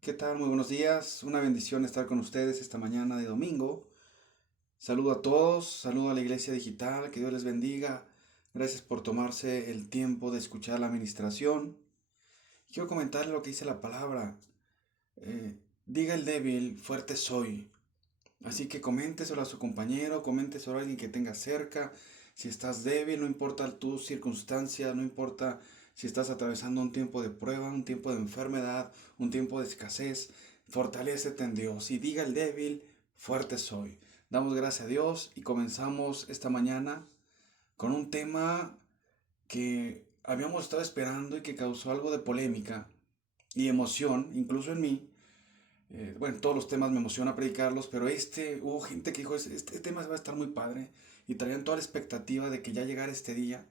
¿Qué tal? Muy buenos días. Una bendición estar con ustedes esta mañana de domingo. Saludo a todos, saludo a la iglesia digital, que Dios les bendiga. Gracias por tomarse el tiempo de escuchar la administración. Quiero comentarle lo que dice la palabra. Diga el débil, fuerte soy. Así que coménteselo a su compañero, coménteselo a alguien que tenga cerca. Si estás débil, no importa tus circunstancias, no importa si estás atravesando un tiempo de prueba, un tiempo de enfermedad, un tiempo de escasez, fortalécete en Dios y diga el débil, fuerte soy. Damos gracias a Dios y comenzamos esta mañana con un tema que habíamos estado esperando y que causó algo de polémica y emoción, incluso en mí. Bueno, todos los temas me emociona predicarlos, pero hubo gente que dijo, este tema va a estar muy padre y traían toda la expectativa de que ya llegara este día.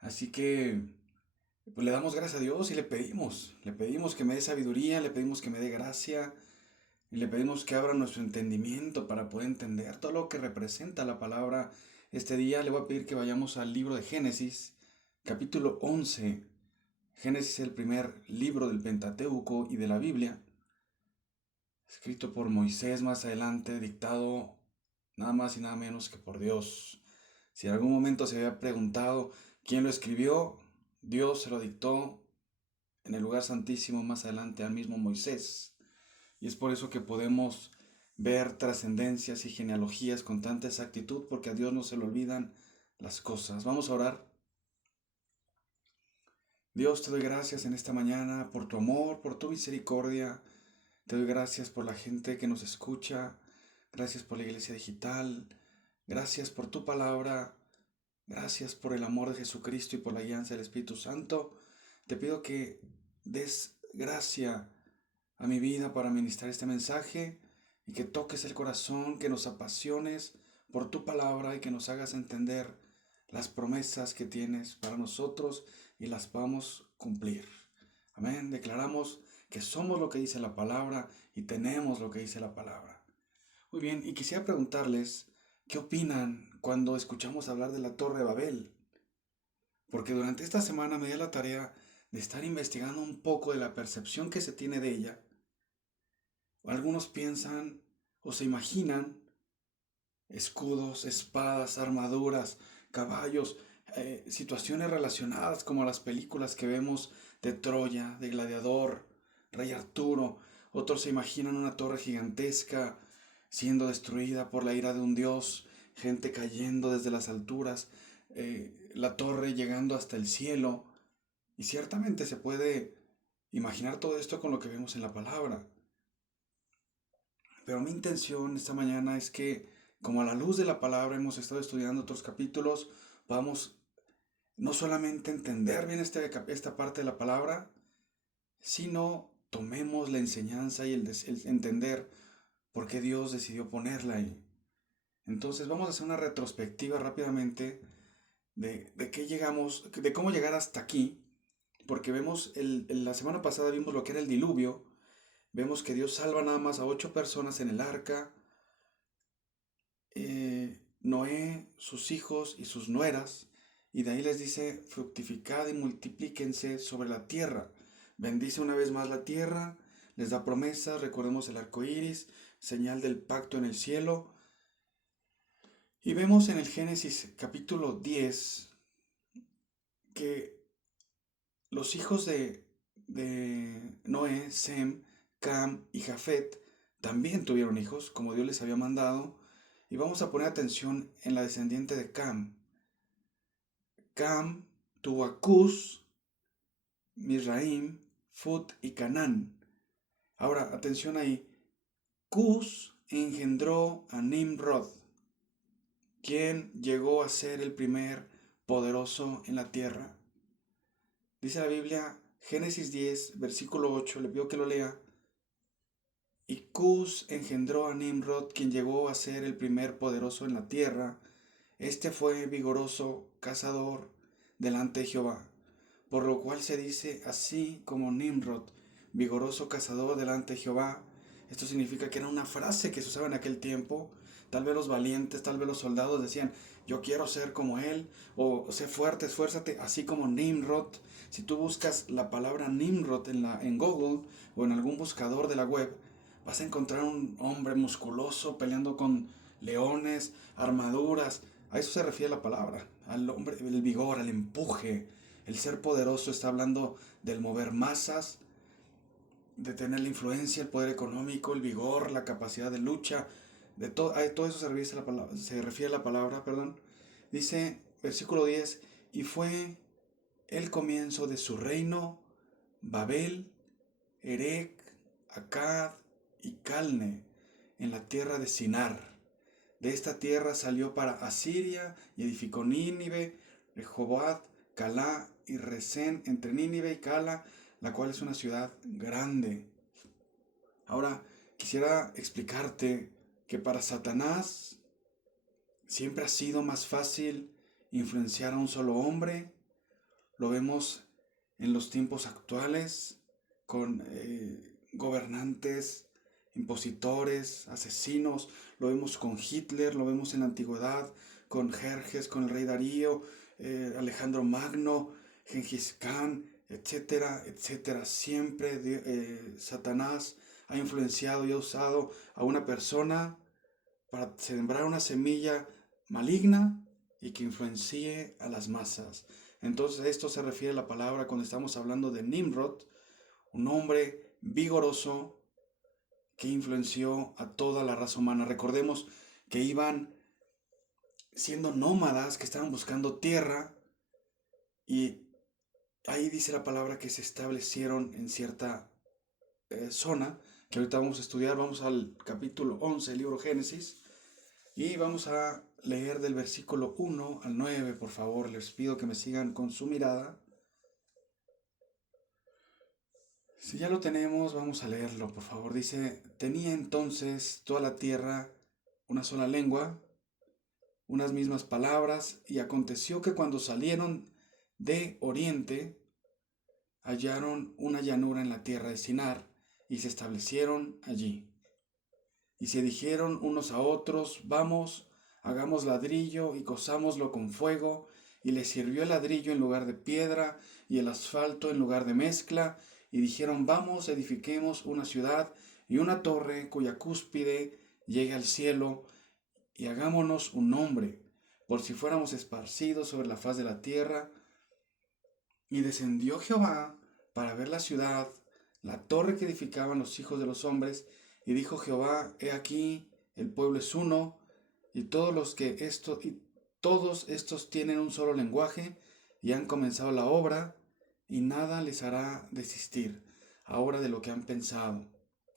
Así que pues, le damos gracias a Dios y le pedimos que me dé sabiduría, le pedimos que me dé gracia y le pedimos que abra nuestro entendimiento para poder entender todo lo que representa la palabra este día. Le voy a pedir que vayamos al libro de Génesis, capítulo 11. Génesis es el primer libro del Pentateuco y de la Biblia, escrito por Moisés más adelante, dictado nada más y nada menos que por Dios. Si en algún momento se había preguntado quién lo escribió, Dios se lo dictó en el lugar santísimo más adelante al mismo Moisés. Y es por eso que podemos ver trascendencias y genealogías con tanta exactitud, porque a Dios no se le olvidan las cosas. Vamos a orar. Dios, te doy gracias en esta mañana por tu amor, por tu misericordia. Te doy gracias por la gente que nos escucha. Gracias por la iglesia digital. Gracias por tu palabra. Gracias por el amor de Jesucristo y por la guianza del Espíritu Santo. Te pido que des gracia a mi vida para ministrar este mensaje y que toques el corazón, que nos apasiones por tu palabra y que nos hagas entender las promesas que tienes para nosotros y las podamos cumplir. Amén. Declaramos que somos lo que dice la palabra y tenemos lo que dice la palabra. Muy bien, y quisiera preguntarles, ¿qué opinan cuando escuchamos hablar de la Torre de Babel? Porque durante esta semana me di la tarea de estar investigando un poco de la percepción que se tiene de ella. Algunos piensan o se imaginan escudos, espadas, armaduras, caballos, situaciones relacionadas como las películas que vemos de Troya, de Gladiador, Rey Arturo. Otros se imaginan una torre gigantesca siendo destruida por la ira de un dios, gente cayendo desde las alturas, la torre llegando hasta el cielo. Y ciertamente se puede imaginar todo esto con lo que vemos en la palabra. Pero mi intención esta mañana es que, como a la luz de la palabra hemos estado estudiando otros capítulos, podamos no solamente entender bien esta parte de la palabra, sino tomemos la enseñanza y el entender por qué Dios decidió ponerla ahí. Entonces vamos a hacer una retrospectiva rápidamente de qué llegamos, de cómo llegar hasta aquí, porque vemos, la semana pasada vimos lo que era el diluvio, vemos que Dios salva nada más a 8 personas en el arca, Noé, sus hijos y sus nueras, y de ahí les dice, fructificad y multiplíquense sobre la tierra. Bendice una vez más la tierra, les da promesas, recordemos el arco iris, señal del pacto en el cielo. Y vemos en el Génesis capítulo 10 que los hijos de Noé, Sem, Cam y Jafet, también tuvieron hijos, como Dios les había mandado. Y vamos a poner atención en la descendiente de Cam. Cam tuvo a Cus, Misraim, Fut y Canaán. Ahora, atención ahí. Cus engendró a Nimrod, quien llegó a ser el primer poderoso en la tierra. Dice la Biblia, Génesis 10, versículo 8, le pido que lo lea. Y Cus engendró a Nimrod, quien llegó a ser el primer poderoso en la tierra. Este fue vigoroso cazador delante de Jehová, por lo cual se dice así como Nimrod, vigoroso cazador delante de Jehová. Esto significa que era una frase que se usaba en aquel tiempo. Tal vez los valientes, tal vez los soldados decían, yo quiero ser como él, o sé fuerte, esfuérzate, así como Nimrod. Si tú buscas la palabra Nimrod en Google o en algún buscador de la web, vas a encontrar un hombre musculoso peleando con leones, armaduras. A eso se refiere la palabra, al hombre, el vigor, al empuje, el ser poderoso. Está hablando del mover masas, de tener la influencia, el poder económico, el vigor, la capacidad de lucha, a todo eso se refiere la palabra, perdón. Dice, versículo 10, y fue el comienzo de su reino, Babel, Erec, Akkad y Calne, en la tierra de Sinar. De esta tierra salió para Asiria y edificó Nínive, Rehoboth, Calá y Resén entre Nínive y Cala, la cual es una ciudad grande. Ahora, quisiera explicarte que para Satanás siempre ha sido más fácil influenciar a un solo hombre. Lo vemos en los tiempos actuales con gobernantes, impositores, asesinos. Lo vemos con Hitler, lo vemos en la antigüedad con Jerjes, con el rey Darío, Alejandro Magno, Gengis Khan, etcétera, etcétera. Siempre Satanás ha influenciado y ha usado a una persona para sembrar una semilla maligna y que influencie a las masas. Entonces esto se refiere a la palabra cuando estamos hablando de Nimrod, un hombre vigoroso que influenció a toda la raza humana. Recordemos que iban siendo nómadas, que estaban buscando tierra, y ahí dice la palabra que se establecieron en cierta zona, que ahorita vamos a estudiar. Vamos al capítulo 11 del libro Génesis, y vamos a leer del versículo 1 al 9, por favor. Les pido que me sigan con su mirada. Si ya lo tenemos, vamos a leerlo, por favor. Dice, tenía entonces toda la tierra una sola lengua, unas mismas palabras, y aconteció que cuando salieron de oriente, hallaron una llanura en la tierra de Sinar, y se establecieron allí. Y se dijeron unos a otros, vamos, hagamos ladrillo y cozámoslo con fuego, y les sirvió el ladrillo en lugar de piedra, y el asfalto en lugar de mezcla, y dijeron, vamos, edifiquemos una ciudad y una torre cuya cúspide llegue al cielo, y hagámonos un nombre, por si fuéramos esparcidos sobre la faz de la tierra. Y descendió Jehová para ver la ciudad, la torre que edificaban los hijos de los hombres, y dijo Jehová, he aquí, el pueblo es uno, y todos estos tienen un solo lenguaje, y han comenzado la obra, y nada les hará desistir ahora de lo que han pensado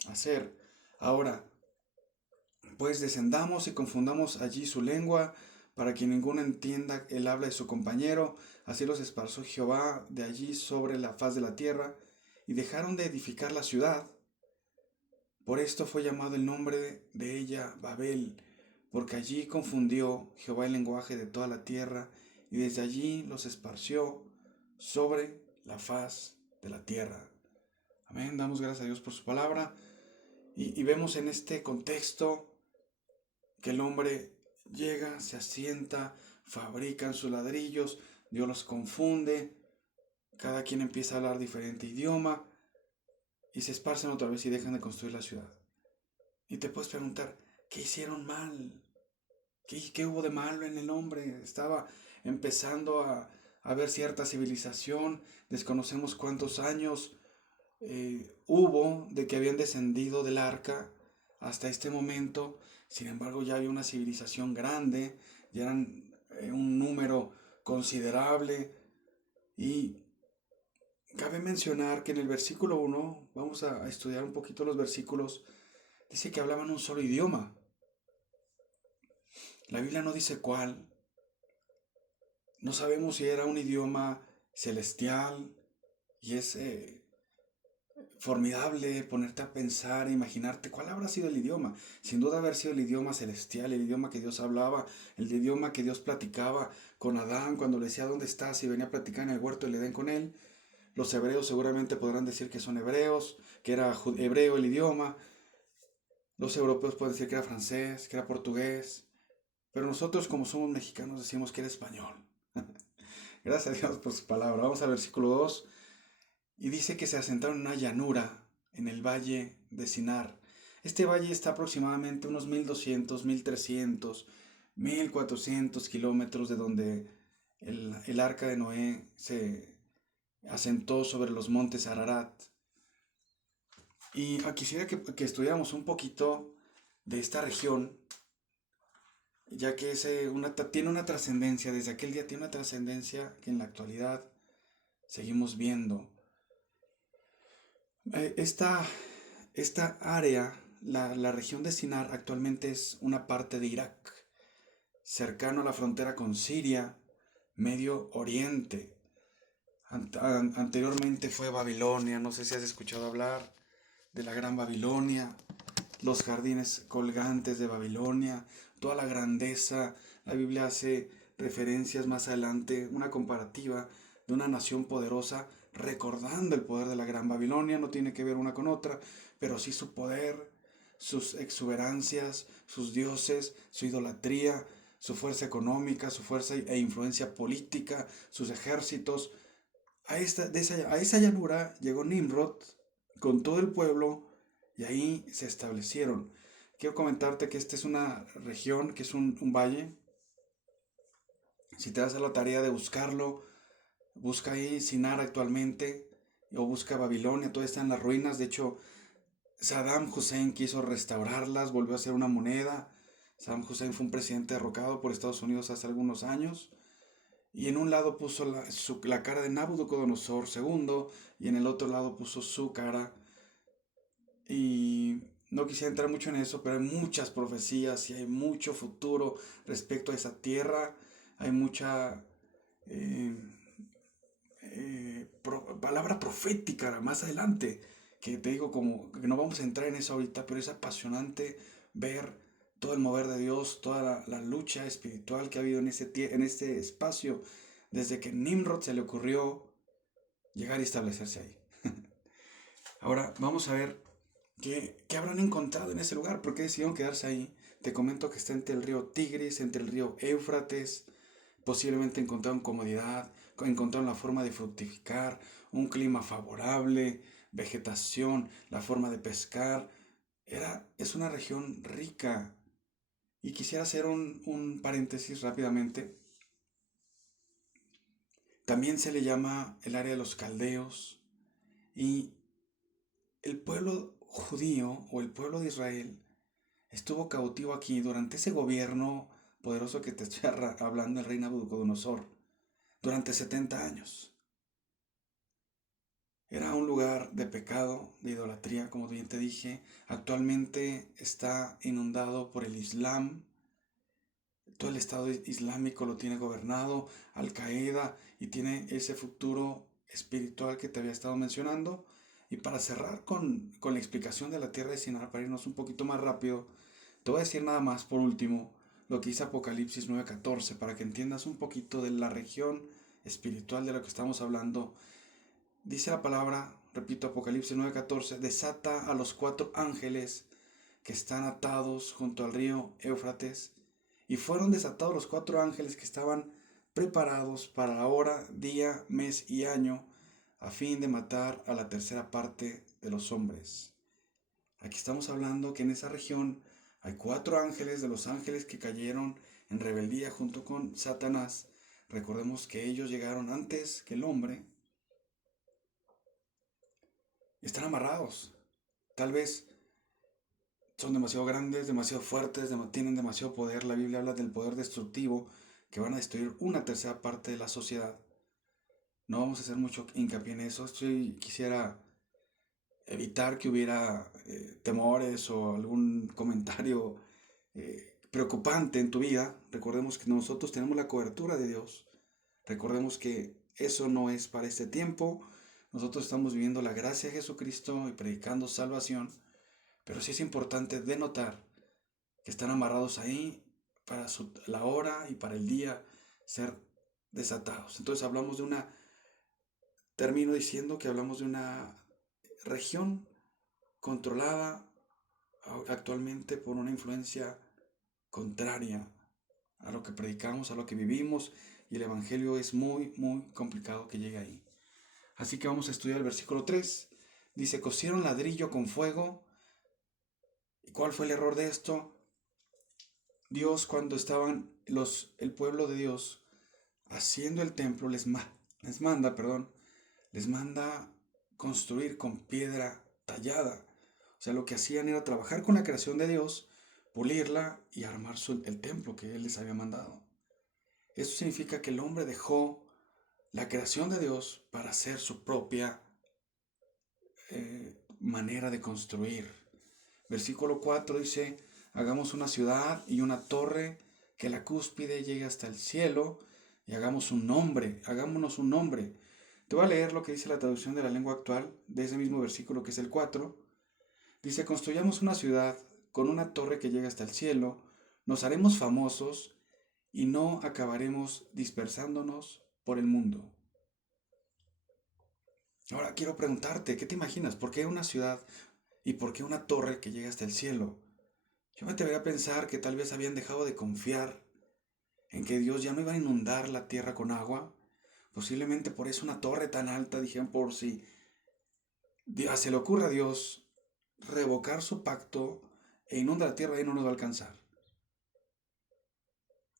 hacer. Ahora, pues descendamos y confundamos allí su lengua, para que ninguno entienda el habla de su compañero. Así los esparció Jehová de allí sobre la faz de la tierra, y dejaron de edificar la ciudad. Por esto fue llamado el nombre de ella Babel, porque allí confundió Jehová el lenguaje de toda la tierra, y desde allí los esparció sobre la faz de la tierra. Amén, damos gracias a Dios por su palabra, y vemos en este contexto que el hombre llega, se asienta, fabrican sus ladrillos, Dios los confunde, cada quien empieza a hablar diferente idioma, y se esparcen otra vez y dejan de construir la ciudad. Y te puedes preguntar, ¿qué hicieron mal? ¿Qué hubo de malo en el hombre? Estaba empezando a haber cierta civilización, desconocemos cuántos años hubo de que habían descendido del arca hasta este momento. Sin embargo, ya había una civilización grande, ya eran un número considerable. Y cabe mencionar que en el versículo 1, vamos a estudiar un poquito los versículos, dice que hablaban un solo idioma. La Biblia no dice cuál. No sabemos si era un idioma celestial, y es formidable ponerte a pensar, imaginarte cuál habrá sido el idioma. Sin duda haber sido el idioma celestial, el idioma que Dios hablaba, el idioma que Dios platicaba con Adán cuando le decía ¿dónde estás? Y venía a platicar en el huerto del Edén con él. Los hebreos seguramente podrán decir que son hebreos, que era hebreo el idioma. Los europeos pueden decir que era francés, que era portugués, pero nosotros como somos mexicanos decimos que era español. Gracias a Dios por su palabra. Vamos al versículo 2 y dice que se asentaron en una llanura en el valle de Sinar. Este valle está aproximadamente unos 1200, 1300, 1400 kilómetros de donde el arca de Noé se asentó sobre los montes Ararat. Y quisiera que estudiáramos un poquito de esta región, ya que tiene una trascendencia, desde aquel día tiene una trascendencia que en la actualidad seguimos viendo. Esta área, la región de Sinar, actualmente es una parte de Irak, cercano a la frontera con Siria, Medio Oriente. Anteriormente fue Babilonia, no sé si has escuchado hablar de la Gran Babilonia, los jardines colgantes de Babilonia, toda la grandeza. La Biblia hace referencias más adelante, una comparativa de una nación poderosa recordando el poder de la Gran Babilonia. No tiene que ver una con otra, pero sí su poder, sus exuberancias, sus dioses, su idolatría, su fuerza económica, su fuerza e influencia política, sus ejércitos. A esa llanura llegó Nimrod con todo el pueblo y ahí se establecieron. Quiero comentarte que esta es una región, que es un valle. Si te das a la tarea de buscarlo, busca ahí Sinar actualmente o busca Babilonia, todo está en las ruinas. De hecho, Saddam Hussein quiso restaurarlas, volvió a hacer una moneda. Saddam Hussein fue un presidente derrocado por Estados Unidos hace algunos años. Y en un lado puso la cara de Nabucodonosor II y en el otro lado puso su cara. Y no quisiera entrar mucho en eso, pero hay muchas profecías y hay mucho futuro respecto a esa tierra. Hay mucha eh, palabra profética más adelante, que te digo como que no vamos a entrar en eso ahorita, pero es apasionante ver todo el mover de Dios, toda la lucha espiritual que ha habido en este espacio, desde que Nimrod se le ocurrió llegar y establecerse ahí. Ahora vamos a ver qué habrán encontrado en ese lugar, por qué decidieron quedarse ahí. Te comento que está entre el río Tigris, entre el río Éufrates. Posiblemente encontraron comodidad, encontraron la forma de fructificar, un clima favorable, vegetación, la forma de pescar. Es una región rica. Y quisiera hacer un paréntesis rápidamente. También se le llama el área de los caldeos. Y el pueblo judío o el pueblo de Israel estuvo cautivo aquí durante ese gobierno poderoso que te estoy hablando, el rey Nabucodonosor, durante 70 años. Era un lugar de pecado, de idolatría, como bien te dije. Actualmente está inundado por el Islam. Todo el Estado Islámico lo tiene gobernado, Al Qaeda, y tiene ese futuro espiritual que te había estado mencionando. Y para cerrar con la explicación de la tierra de Sinar, para irnos un poquito más rápido, te voy a decir nada más por último lo que dice Apocalipsis 9:14, para que entiendas un poquito de la región espiritual de la que estamos hablando. Dice la palabra, repito, Apocalipsis 9:14, desata a los 4 ángeles que están atados junto al río Éufrates. Y fueron desatados los 4 ángeles que estaban preparados para la hora, día, mes y año, a fin de matar a la tercera parte de los hombres. Aquí estamos hablando que en esa región hay 4 ángeles, de los ángeles que cayeron en rebeldía junto con Satanás. Recordemos que ellos llegaron antes que el hombre. Están amarrados. Tal vez son demasiado grandes, demasiado fuertes, tienen demasiado poder. La Biblia habla del poder destructivo que van a destruir una tercera parte de la sociedad. No vamos a hacer mucho hincapié en eso. Quisiera evitar que hubiera temores o algún comentario preocupante en tu vida. Recordemos que nosotros tenemos la cobertura de Dios. Recordemos que eso no es para este tiempo. Nosotros estamos viviendo la gracia de Jesucristo y predicando salvación. Pero sí es importante denotar que están amarrados ahí para la hora y para el día ser desatados. Entonces termino diciendo que hablamos de una región controlada actualmente por una influencia contraria a lo que predicamos, a lo que vivimos, y el Evangelio es muy, muy complicado que llegue ahí. Así que vamos a estudiar el versículo 3. Dice, cocieron ladrillo con fuego. ¿Y cuál fue el error de esto? Dios, cuando estaban el pueblo de Dios haciendo el templo, les manda construir con piedra tallada. O sea, lo que hacían era trabajar con la creación de Dios, pulirla y armar el templo que Él les había mandado. Eso significa que el hombre dejó la creación de Dios para hacer su propia manera de construir. Versículo 4 dice, hagamos una ciudad y una torre que la cúspide llegue hasta el cielo y hagámonos un nombre. Te voy a leer lo que dice la traducción de la lengua actual de ese mismo versículo que es el 4. Dice, construyamos una ciudad con una torre que llegue hasta el cielo, nos haremos famosos y no acabaremos dispersándonos por el mundo. Ahora quiero preguntarte, ¿qué te imaginas? ¿Por qué una ciudad y por qué una torre que llega hasta el cielo? Yo me atrevería a pensar que tal vez habían dejado de confiar en que Dios ya no iba a inundar la tierra con agua. Posiblemente por eso una torre tan alta, dijeron, por si se le ocurre a Dios revocar su pacto e inunda la tierra y no nos va a alcanzar.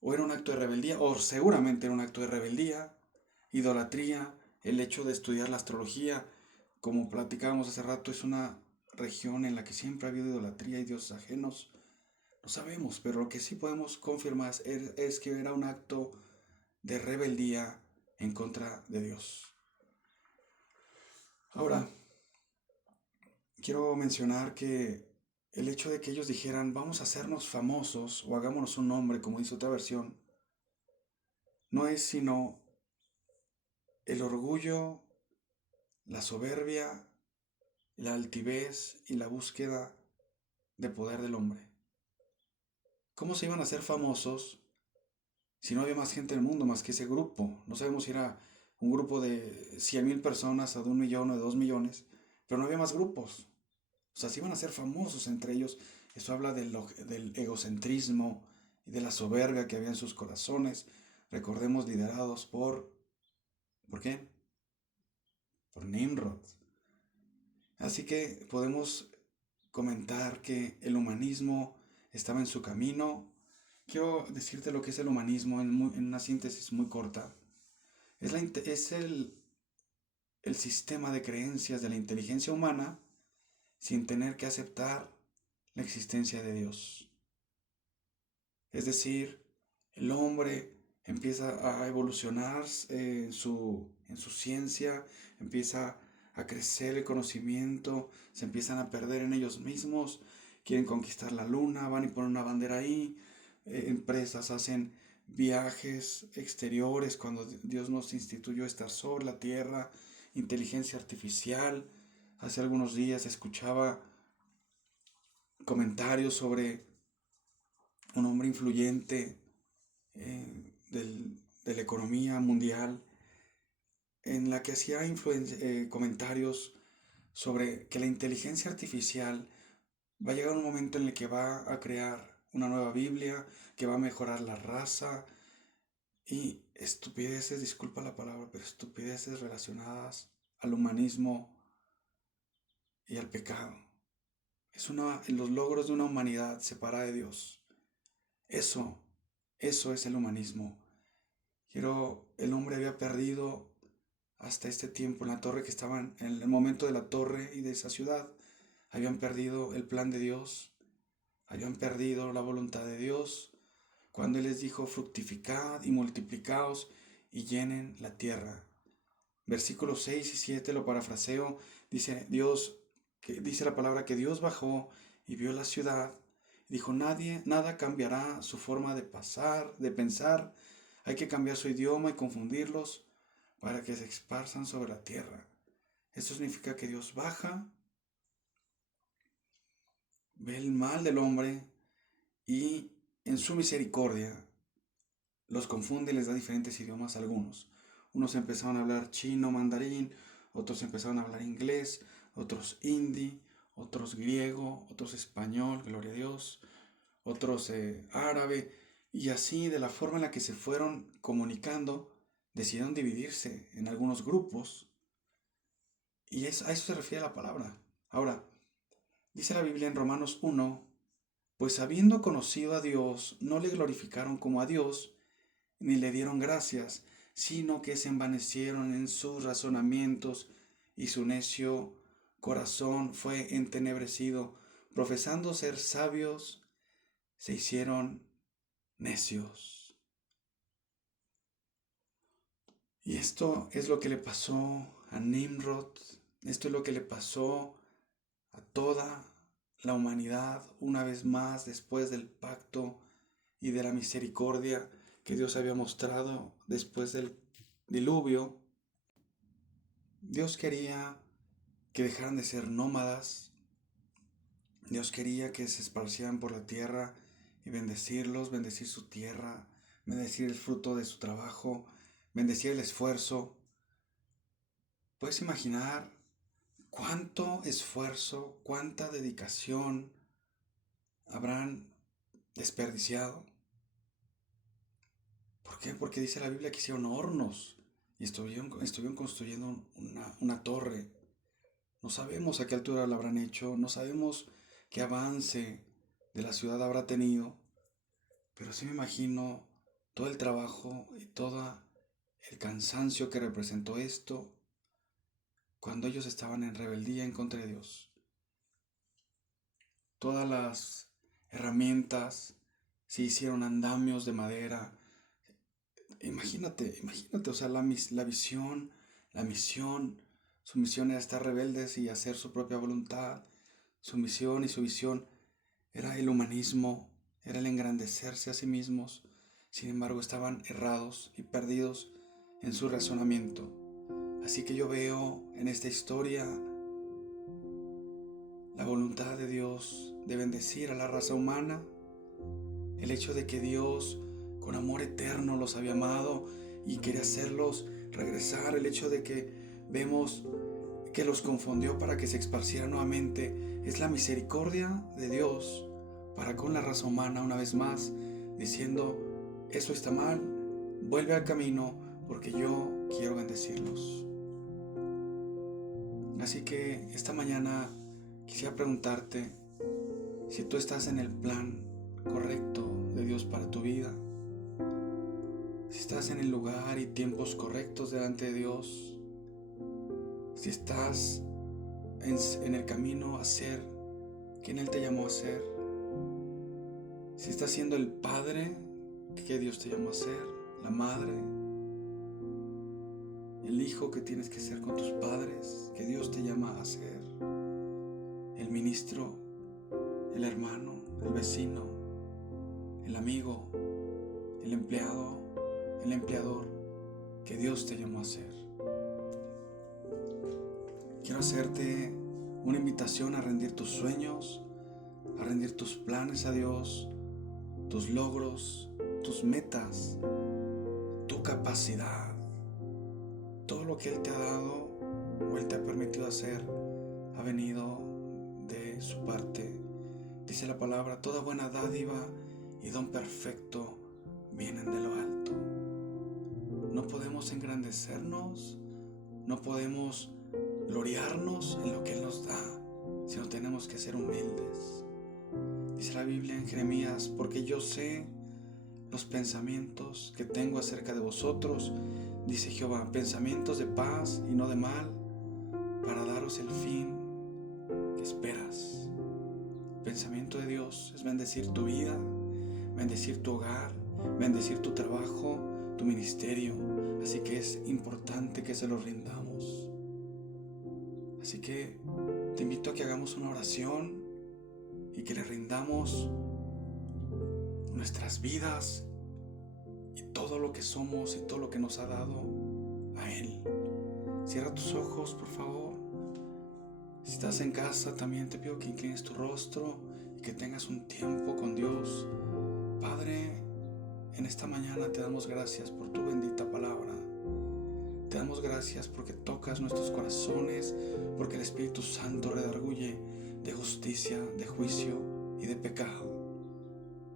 O era un acto de rebeldía, o seguramente era un acto de rebeldía, idolatría, el hecho de estudiar la astrología. Como platicábamos hace rato, es una región en la que siempre ha habido idolatría y dioses ajenos. No sabemos, pero lo que sí podemos confirmar es que era un acto de rebeldía en contra de Dios. Ahora, quiero mencionar que el hecho de que ellos dijeran, vamos a hacernos famosos o hagámonos un nombre, como dice otra versión, no es sino el orgullo, la soberbia, la altivez y la búsqueda de poder del hombre. ¿Cómo se iban a hacer famosos si no había más gente en el mundo más que ese grupo? No sabemos si era un grupo de 100,000 personas o de 1,000,000 o de 2,000,000, pero no había más grupos. O sea, se iban a hacer famosos entre ellos. Eso habla del egocentrismo y de la soberbia que había en sus corazones. Recordemos, liderados ¿por qué? Por Nimrod. Así que podemos comentar que el humanismo estaba en su camino. Quiero decirte lo que es el humanismo en una síntesis muy corta. Es el sistema de creencias de la inteligencia humana sin tener que aceptar la existencia de Dios. Es decir, el hombre empieza a evolucionar en su ciencia, empieza a crecer el conocimiento, se empiezan a perder en ellos mismos, quieren conquistar la luna, van y ponen una bandera ahí, empresas hacen viajes exteriores cuando Dios nos instituyó estar sobre la tierra, inteligencia artificial. Hace algunos días escuchaba comentarios sobre un hombre influyente de la economía mundial, en la que hacía comentarios sobre que la inteligencia artificial va a llegar un momento en el que va a crear una nueva Biblia, que va a mejorar la raza, y estupideces, disculpa la palabra, pero estupideces relacionadas al humanismo y al pecado. Los logros de una humanidad separada de Dios. Eso es el humanismo. El hombre había perdido hasta este tiempo en la torre que estaban, en el momento de la torre y de esa ciudad, habían perdido el plan de Dios, habían perdido la voluntad de Dios, cuando Él les dijo, fructificad y multiplicaos y llenen la tierra. Versículos 6 y 7 lo parafraseo, dice la palabra que Dios bajó y vio la ciudad, y dijo, nada cambiará su forma de pensar, hay que cambiar su idioma y confundirlos para que se esparzan sobre la tierra. Esto significa que Dios baja, ve el mal del hombre y en su misericordia los confunde y les da diferentes idiomas a algunos. Unos empezaron a hablar chino, mandarín, otros empezaron a hablar inglés, otros hindi, otros griego, otros español, gloria a Dios, otros árabe, y así de la forma en la que se fueron comunicando, decidieron dividirse en algunos grupos, y a eso se refiere la palabra. Ahora, dice la Biblia en Romanos 1, pues habiendo conocido a Dios, no le glorificaron como a Dios, ni le dieron gracias, sino que se envanecieron en sus razonamientos, y su necio corazón fue entenebrecido. Profesando ser sabios, se hicieron necios. Y esto es lo que le pasó a Nimrod, esto es lo que le pasó a toda la humanidad una vez más después del pacto y de la misericordia que Dios había mostrado después del diluvio. Dios quería que dejaran de ser nómadas. Dios quería que se esparcieran por la tierra y bendecirlos, bendecir su tierra, bendecir el fruto de su trabajo, bendecir el esfuerzo. ¿Puedes imaginar cuánto esfuerzo, cuánta dedicación habrán desperdiciado? ¿Por qué? Porque dice la Biblia que hicieron hornos y estuvieron construyendo una torre. No sabemos a qué altura la habrán hecho, no sabemos qué avance de la ciudad habrá tenido, pero sí me imagino todo el trabajo y todo el cansancio que representó esto cuando ellos estaban en rebeldía en contra de Dios. Todas las herramientas se hicieron andamios de madera. Imagínate, o sea, la visión, la misión. Su misión era estar rebeldes y hacer su propia voluntad. Su misión y su visión era el humanismo, era el engrandecerse a sí mismos. Sin embargo, estaban errados y perdidos en su razonamiento. Así que yo veo en esta historia la voluntad de Dios de bendecir a la raza humana, el hecho de que Dios con amor eterno los había amado y quería hacerlos regresar, el hecho de que vemos que los confundió para que se esparcieran nuevamente, es la misericordia de Dios para con la raza humana una vez más, diciendo, eso está mal, vuelve al camino porque yo quiero bendecirlos. Así que esta mañana quisiera preguntarte si tú estás en el plan correcto de Dios para tu vida, si estás en el lugar y tiempos correctos delante de Dios, si estás en el camino a ser quien Él te llamó a ser, si estás siendo el padre que Dios te llamó a ser, la madre, el hijo que tienes que ser con tus padres, que Dios te llama a ser, el ministro, el hermano, el vecino, el amigo, el empleado, el empleador que Dios te llamó a ser. Quiero hacerte una invitación a rendir tus sueños, a rendir tus planes a Dios, tus logros, tus metas, tu capacidad, todo lo que Él te ha dado o Él te ha permitido hacer ha venido de su parte. Dice la palabra, toda buena dádiva y don perfecto vienen de lo alto. No podemos engrandecernos, no podemos gloriarnos en lo que Él nos da, sino tenemos que ser humildes. Dice la Biblia en Jeremías, porque yo sé los pensamientos que tengo acerca de vosotros, dice Jehová, pensamientos de paz y no de mal, para daros el fin que esperas. El pensamiento de Dios es bendecir tu vida, bendecir tu hogar, bendecir tu trabajo, tu ministerio. Así que es importante que se lo rindamos. Así que te invito a que hagamos una oración y que le rindamos nuestras vidas y todo lo que somos y todo lo que nos ha dado a Él. Cierra tus ojos, por favor. Si estás en casa, también te pido que inclines tu rostro y que tengas un tiempo con Dios. Padre, en esta mañana te damos gracias por tu bendita palabra. Te damos gracias porque tocas nuestros corazones, porque el Espíritu Santo redarguye de justicia, de juicio y de pecado.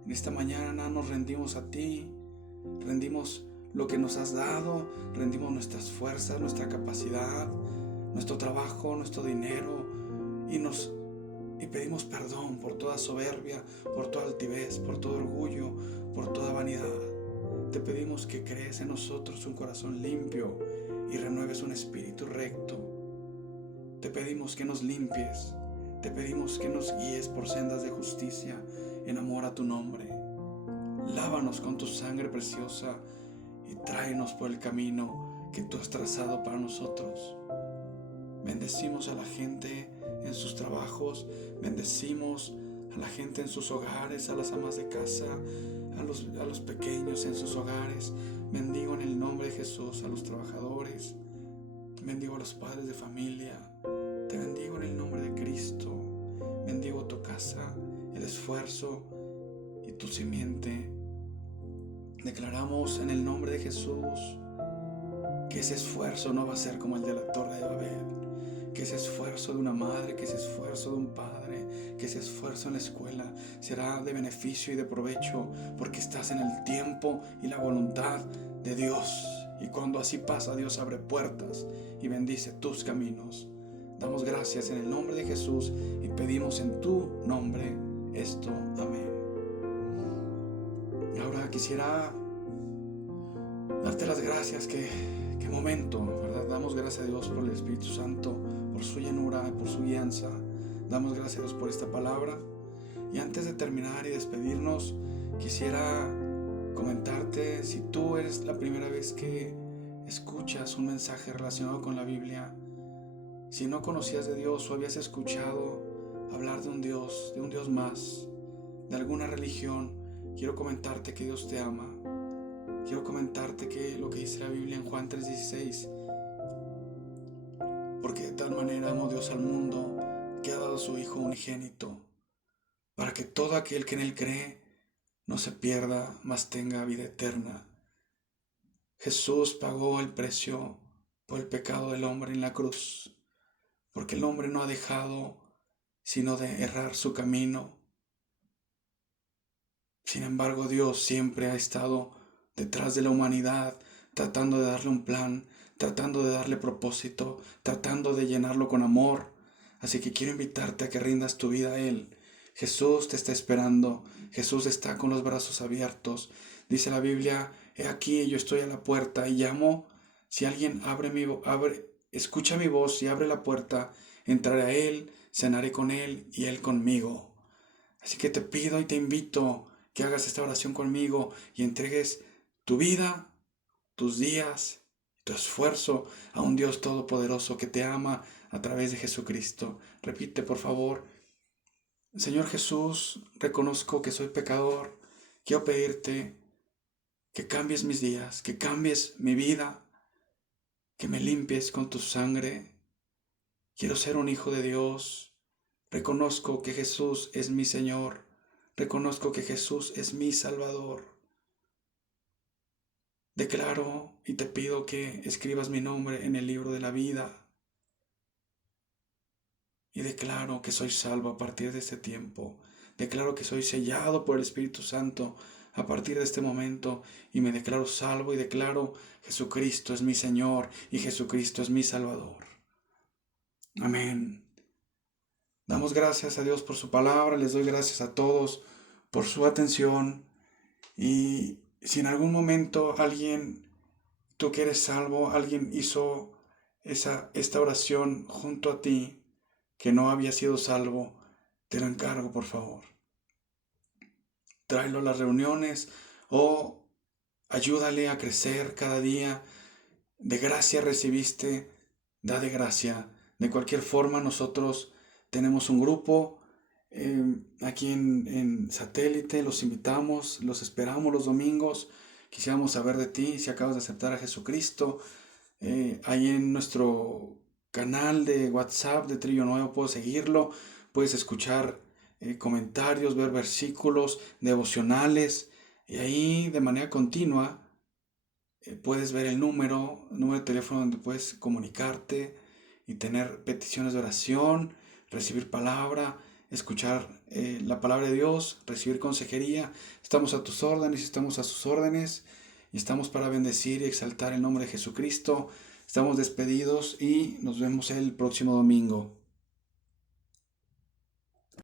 En esta mañana nos rendimos a ti, rendimos lo que nos has dado, rendimos nuestras fuerzas, nuestra capacidad, nuestro trabajo, nuestro dinero y pedimos perdón por toda soberbia, por toda altivez, por todo orgullo, por toda vanidad. Te pedimos que crees en nosotros un corazón limpio y renueves un espíritu recto. Te pedimos que nos limpies, te pedimos que nos guíes por sendas de justicia en amor a tu nombre. Lávanos con tu sangre preciosa y tráenos por el camino que tú has trazado para nosotros. Bendecimos a la gente en sus trabajos, bendecimos a la gente en sus hogares, a las amas de casa, a los pequeños en sus hogares. Bendigo en el nombre de Jesús a los trabajadores, bendigo a los padres de familia, te bendigo en el nombre de Cristo, bendigo tu casa, el esfuerzo y tu simiente. Declaramos en el nombre de Jesús que ese esfuerzo no va a ser como el de la Torre de Babel, que ese esfuerzo de una madre, que ese esfuerzo de un padre, que ese esfuerzo en la escuela será de beneficio y de provecho, porque estás en el tiempo y la voluntad de Dios. Y cuando así pasa, Dios abre puertas y bendice tus caminos. Damos gracias en el nombre de Jesús y pedimos en tu nombre esto. Amén. Ahora quisiera darte las gracias. Qué momento, ¿verdad? Damos gracias a Dios por el Espíritu Santo, por su llenura, por su guianza. Damos gracias a Dios por esta palabra. Y antes de terminar y despedirnos, quisiera comentarte, si tú eres la primera vez que escuchas un mensaje relacionado con la Biblia, si no conocías de Dios o habías escuchado hablar de un Dios más, de alguna religión, quiero comentarte que Dios te ama. Quiero comentarte que lo que dice la Biblia en Juan 3:16, porque de tal manera amó Dios al mundo que ha dado a su Hijo unigénito, para que todo aquel que en Él cree no se pierda, mas tenga vida eterna. Jesús pagó el precio por el pecado del hombre en la cruz, porque el hombre no ha dejado sino de errar su camino. Sin embargo, Dios siempre ha estado detrás de la humanidad, tratando de darle un plan, tratando de darle propósito, tratando de llenarlo con amor. Así que quiero invitarte a que rindas tu vida a Él. Jesús te está esperando, Jesús está con los brazos abiertos. Dice la Biblia, he aquí yo estoy a la puerta y llamo. Si alguien escucha mi voz y abre la puerta, entraré a Él, cenaré con Él y Él conmigo. Así que te pido y te invito que hagas esta oración conmigo y entregues tu vida, tus días, tu esfuerzo a un Dios todopoderoso que te ama a través de Jesucristo. Repite, por favor: Señor Jesús, reconozco que soy pecador. Quiero pedirte que cambies mis días, que cambies mi vida, que me limpies con tu sangre. Quiero ser un hijo de Dios. Reconozco que Jesús es mi Señor. Reconozco que Jesús es mi Salvador. Declaro y te pido que escribas mi nombre en el libro de la vida. Y declaro que soy salvo a partir de este tiempo. Declaro que soy sellado por el Espíritu Santo a partir de este momento. Y me declaro salvo y declaro: Jesucristo es mi Señor y Jesucristo es mi Salvador. Amén. Damos gracias a Dios por su palabra. Les doy gracias a todos por su atención. Y si en algún momento tú que eres salvo, alguien hizo esta oración junto a ti, que no había sido salvo, te lo encargo, por favor. Tráelo a las reuniones o ayúdale a crecer cada día. De gracia recibiste, da de gracia. De cualquier forma, nosotros tenemos un grupo aquí en Satélite. Los invitamos, los esperamos los domingos. Quisiéramos saber de ti, si acabas de aceptar a Jesucristo. Ahí en nuestro canal de WhatsApp de Trillo Nuevo puedes seguirlo, puedes escuchar comentarios, ver versículos, devocionales, y ahí de manera continua puedes ver el número de teléfono donde puedes comunicarte y tener peticiones de oración. recibir palabra, escuchar la palabra de Dios, recibir consejería. Estamos a tus órdenes, estamos a sus órdenes y estamos para bendecir y exaltar el nombre de Jesucristo. Estamos despedidos y nos vemos el próximo domingo.